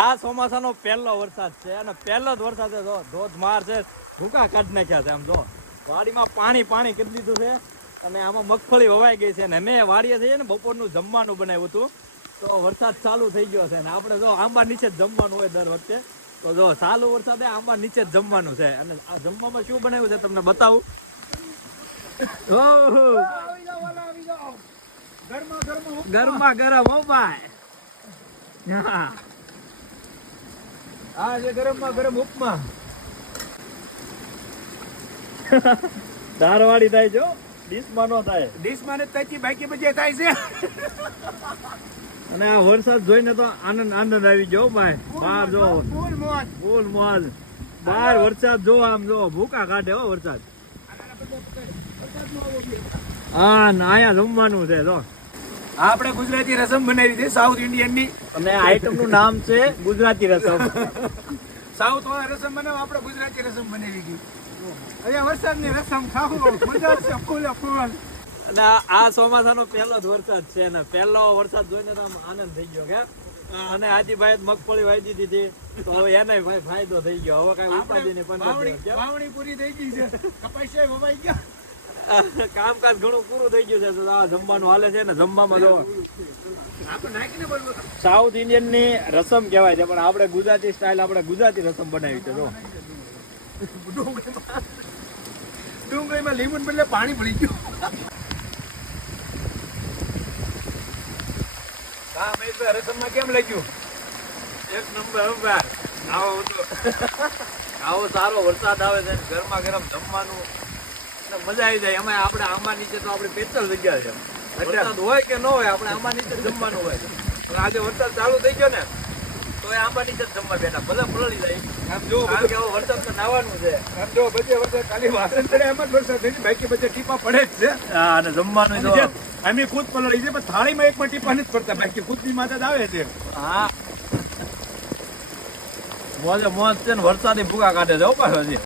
આ ચોમાસાનો પહેલો વરસાદ છે અને પહેલો જ વરસાદ છે. જો ધોધમાર છે, ભૂકા કાઢી નાખ્યા છે. આમ જો વાડીમાં પાણી કરી દીધું છે અને આમાં મગફળી વવાઈ ગઈ છે. ને મેં વાડીએ જઈએ ને બપોરનું જમવાનું બનાવ્યું હતું તો વરસાદ ચાલુ થઈ ગયો છે ને આપણે જો આંબા નીચે જ જમવાનું હોય દર વખતે. તો જો ચાલુ વરસાદે આંબા નીચે જ જમવાનું છે. અને આ જમવામાં શું બનાવ્યું છે તમને બતાવું. ઓહો ગરમા ગરમ હો ભાઈ. હા આ છે ગરમમાં ગરમ ઉપમા. દારવાડી થાય જો ડીશમાં નો થાય. ડીશમાં ને તૈતી બાકી બજે થાય છે. અને આ વરસાદ જોઈને તો આનંદ આવી ગયો ભાઈ. બહાર જો ફૂલ મોજ. બહાર વરસાદ જો આમ જો ભૂકા કાઢે હો વરસાદ. હા ને આયા જમવાનું છે જો. આપણે ગુજરાતી રસમ બનાવી છે સાઉથ ઇન્ડિયન ની. અને આઈટમ નું નામ છે ગુજરાતી રસમ. સાઉથ વાળા રસમ બનાવો, આપણે ગુજરાતી રસમ બનાવી ગઈ. અહીંયા વરસાદની રસમ ખાવું મજા છે ફૂલે ફૂલ. અને આ ચોમાસાનો પહેલો જ વરસાદ છે ને પહેલો વરસાદ જોઈને તો આમ આનંદ થઈ ગયો કે. અને આજીભાઈ મગફળી વાવી દીધી તો હવે એને ભાઈ ફાયદો થઈ ગયો. હવે કઈ ઉપાધિ નહીં પણ વાવણી પૂરી થઈ ગઈ છે, કપાસિયા વવાઈ ગયા, કામકાજ ઘણું પૂરું થઈ ગયું છે. તો આ જમવાનું હાલે છે ને જમવામાં જો આપણે નાખીને બોલવું. સાઉથ ઇન્ડિયન ની રસમ કહેવાય છે પણ આપણે ગુજરાતી સ્ટાઇલ આપણે ગુજરાતી રસમ બનાવી છે. જો ડુંગળીમાં લીંબુ બદલે પાણી ભળી ગયું. હા મહેશભાઈ, રસમમાં કેમ લાગ્યું? એક નંબર ભાઈ. આવો સારો વરસાદ આવે છે, ગરમા ગરમ જમવાનું મજા આવી જાય. એમાં આપણે આંબા નીચે તો આપણે પેચલ જગ્યા છે. વરસાદ હોય કે ન હોય આપણે આંબા નીચે જમવાનું હોય. પણ આજે વરસાદ ચાલુ થઈ ગયો ને તો એ આંબા નીચે જ જમવા બેઠા. ભલે પલળી જાય આમ જો કારણ કે હવે વરસાદ તો નાવાનું છે. આમ જો બધે વરસાદ ખાલી વાસણ ચડે એમ જ વરસાદ થઈ બાકી બધે ટીપા પડે જ છે. હા અને જમવાનું તો અમે ખુદ પલળી છે પણ થાળીમાં એકમાં ટીપા નથી પડતા, બાકી ખુદની માથે જ આવે છે. હા મોજે મોજ છે ને વરસાદી ભૂકા કાઢે છે. હજી